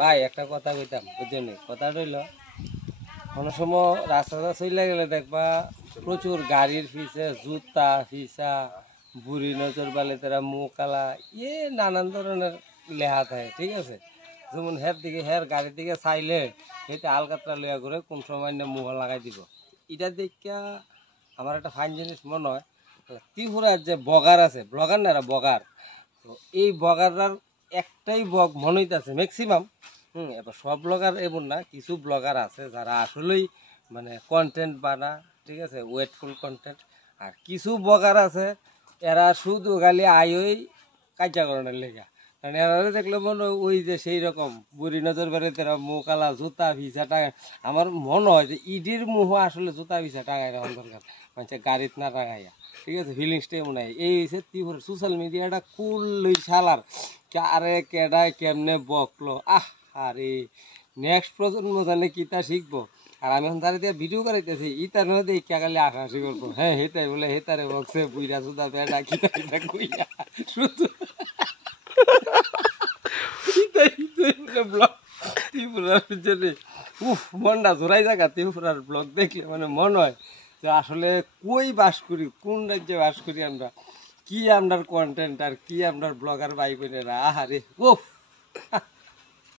ভাই একটা কথা কইতাম বুঝছেন, কথা রইল কোনো সময় রাস্তাটা চলে গেলে দেখবা প্রচুর গাড়ির পিছে জুতা ফিসা বুড়ি নজর বালে তারা মুকালা নানান ধরনের লেহা থাকে, ঠিক আছে। যেমন হের দিকে হের গাড়ির দিকে চাইলে সেটা আলকাতরা লইয়া করে কোন সময় না মুহ লাগাই দিব। এটা দেখা আমার একটা ফাইন জিনিস মনে হয়, ত্রিপুরার যে বগার আছে, ব্লগার না এরা বগার, তো এই বগাররার একটাই বগ মনে হইতেছে ম্যাক্সিমাম। এবার সব ব্লগার এমন না, কিছু ব্লগার আছে যারা আসলেই মানে কন্টেন্ট বানা, ঠিক আছে, ওয়েটফুল কন্টেন্ট। আর কিছু ব্লগার আছে এরা শুধু খালি আয়ই কার্যকরণের লেখা, কারণ এরা দেখলে মনে হয় ওই যে সেই রকম বুড়ি নজর বেড়ে তারা মুখ আলা জুতা ভিসা টাঙায়। আমার মনে হয় যে ইডির মুহ আসলে জুতা ভিসা টাঙায় রাখার দরকার, মানে গাড়িতে না টাঙাইয়া, ঠিক আছে। ফিলিংসটাই মনে হয় এই হচ্ছে ত্রিপুরা সোশ্যাল মিডিয়াটা কুলই শালার। আরে কেডায় কেমনে বকলো আরে নেক্সট প্রজন্ম জানে কিতা শিখবো। আর আমি এখন তারা দিয়ে ভিডিও করাইতেছি ইতার মধ্যে কাগালে আশাশি করবো, হ্যাঁ হেতাই বলে হেতারে বকছে বুইরা সুদা বেড়া কিতা কিতা কইয়া শুধু ব্লগ ত্রিপুরার জন্য মনটা জোড়াই জায়গা। ত্রিপুরার ব্লগ দেখলে মানে মনে হয় যে আসলে কই বাস করি, কোন রাজ্যে বাস করি আমরা, কি আপনার কন্টেন্ট আর কি আপনার ব্লগার ভাই বোনেরা, আহারে ও